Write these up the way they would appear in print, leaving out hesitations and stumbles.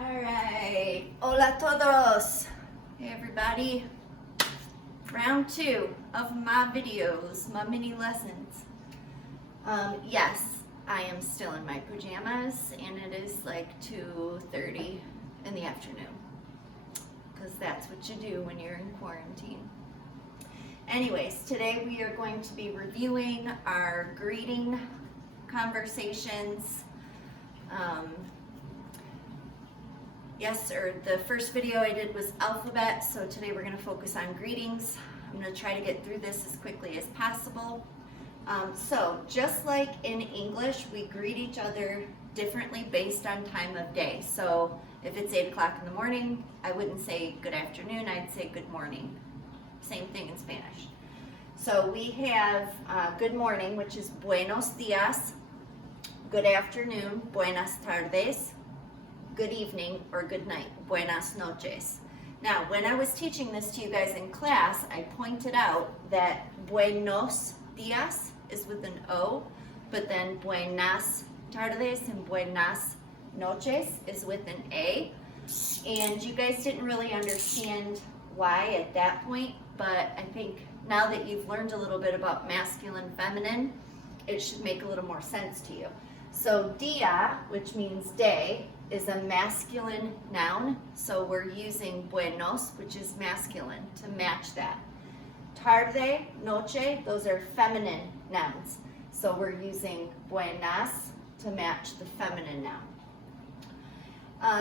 All right, hola todos. Hey everybody. Round 2 of my videos, my mini lessons. Yes, I am still in my pajamas and it is like 2:30 in the afternoon because that's what you do when you're in quarantine. Anyways, today we are going to be reviewing our greeting conversations. The first video I did was alphabet, so today we're going to focus on greetings. I'm going to try to get through this as quickly as possible. So just like in English, we greet each other differently based on time of day. So if it's 8 o'clock in the morning, I wouldn't say good afternoon, I'd say good morning. Same thing in Spanish. So we have good morning, which is buenos dias, good afternoon, buenas tardes, good evening or good night, buenas noches. Now, when I was teaching this to you guys in class, I pointed out that buenos dias is with an O, but then buenas tardes and buenas noches is with an A. And you guys didn't really understand why at that point, but I think now that you've learned a little bit about masculine, feminine, it should make a little more sense to you. So dia, which means day, is a masculine noun, so we're using buenos, which is masculine, to match that. Tarde, noche, those are feminine nouns, so we're using buenas to match the feminine noun.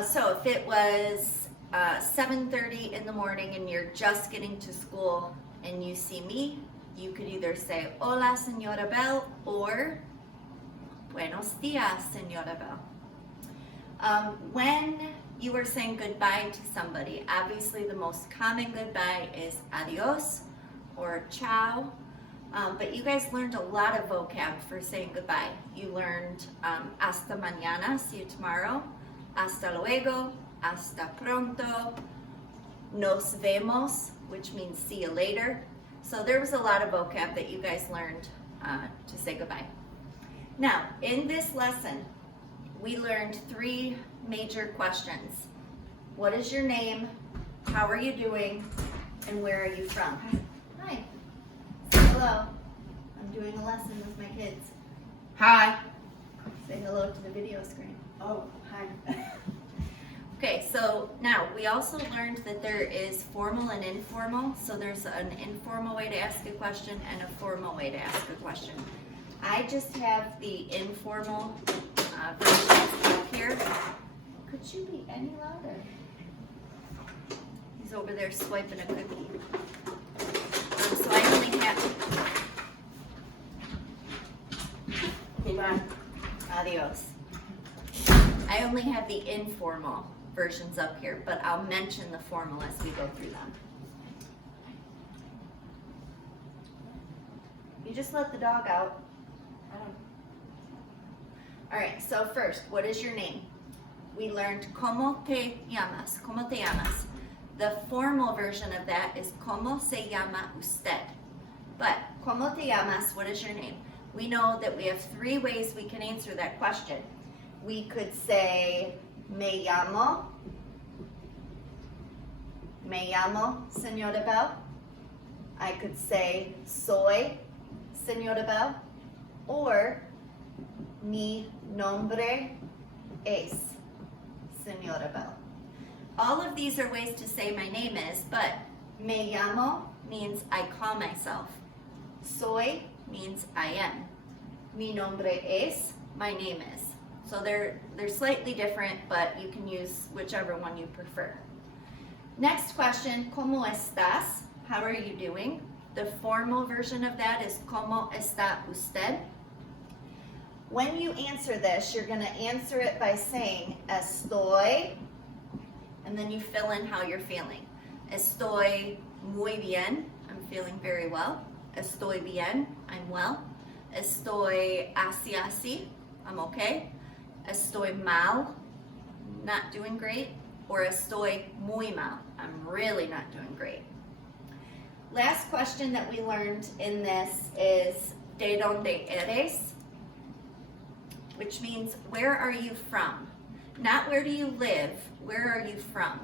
So if it was 7:30 in the morning and you're just getting to school and you see me, you could either say hola señora Bell or buenos dias señora Bell. When you were saying goodbye to somebody, obviously the most common goodbye is adios or ciao, but you guys learned a lot of vocab for saying goodbye. You learned hasta mañana, see you tomorrow, hasta luego, hasta pronto, nos vemos, which means see you later. So there was a lot of vocab that you guys learned to say goodbye. Now, in this lesson, we learned 3 major questions. What is your name? How are you doing? And where are you from? Hi. Say hello. I'm doing a lesson with my kids. Hi. Say hello to the video screen. Oh, hi. Okay, so now we also learned that there is formal and informal. So there's an informal way to ask a question and a formal way to ask a question. I just have the informal version up here. Could you be any louder? He's over there swiping a cookie. So I only have... Okay, bye. Adios. I only have the informal versions up here, but I'll mention the formal as we go through them. You just let the dog out. All right, so first, what is your name? We learned ¿Cómo te llamas? ¿Cómo te llamas? The formal version of that is ¿Cómo se llama usted? But ¿Cómo te llamas? What is your name? We know that we have 3 ways we can answer that question. We could say me llamo, señora Bell. I could say soy, señora Bell, or mi nombre es, señora Bell. All of these are ways to say my name is, but me llamo means I call myself. Soy means I am. Mi nombre es, my name is. So they're slightly different, but you can use whichever one you prefer. Next question, ¿Cómo estás? How are you doing? The formal version of that is ¿Cómo está usted? When you answer this, you're going to answer it by saying estoy, and then you fill in how you're feeling. Estoy muy bien, I'm feeling very well. Estoy bien, I'm well. Estoy así así, I'm okay. Estoy mal, not doing great. Or estoy muy mal, I'm really not doing great. Last question that we learned in this is ¿De dónde eres? Which means where are you from? Not where do you live, where are you from?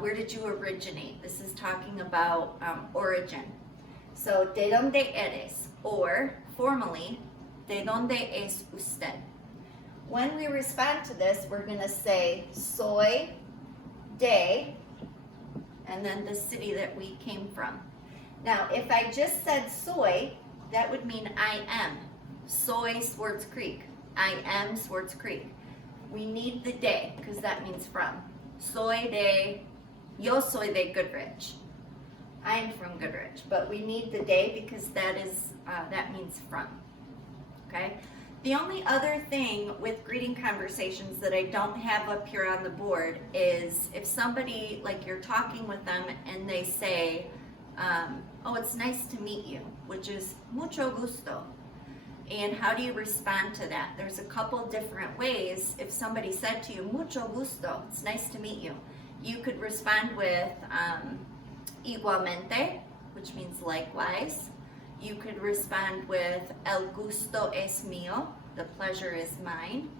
Where did you originate? This is talking about origin. So, ¿de dónde eres? Or, formally, ¿de dónde es usted? When we respond to this, we're going to say, soy de, and then the city that we came from. Now, if I just said soy, that would mean I am. Soy Swartz Creek. I am Swartz Creek. We need the de, because that means from. Soy de, yo soy de Goodrich. I'm from Goodrich, but we need the de because that means from. Okay? The only other thing with greeting conversations that I don't have up here on the board is if somebody, like you're talking with them and they say, oh, it's nice to meet you, which is mucho gusto. And how do you respond to that? There's a couple different ways. If somebody said to you, mucho gusto, it's nice to meet you, you could respond with igualmente, which means likewise. You could respond with el gusto es mío, the pleasure is mine.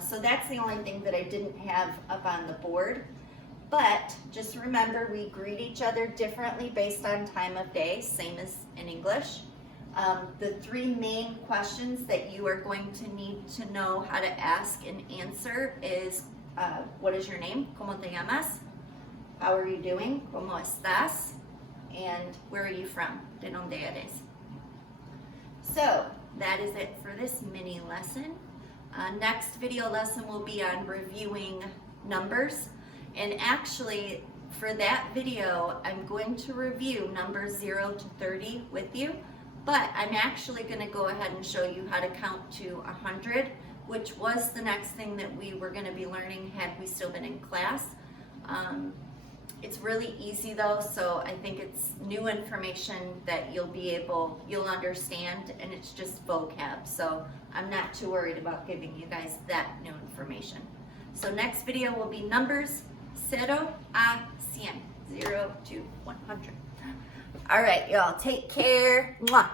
So that's the only thing that I didn't have up on the board. But just remember, we greet each other differently based on time of day, same as in English. The three main questions that you are going to need to know how to ask and answer is, what is your name? ¿Cómo te llamas? How are you doing? ¿Cómo estás? And where are you from? ¿De dónde eres? So that is it for this mini lesson. Next video lesson will be on reviewing numbers. And actually, for that video, I'm going to review numbers 0 to 30 with you. But I'm actually going to go ahead and show you how to count to 100, which was the next thing that we were going to be learning had we still been in class. It's really easy though, so I think it's new information that you'll understand, and it's just vocab. So I'm not too worried about giving you guys that new information. So next video will be numbers 0 a 100, 0 to 100. All right, y'all, take care. Mwah.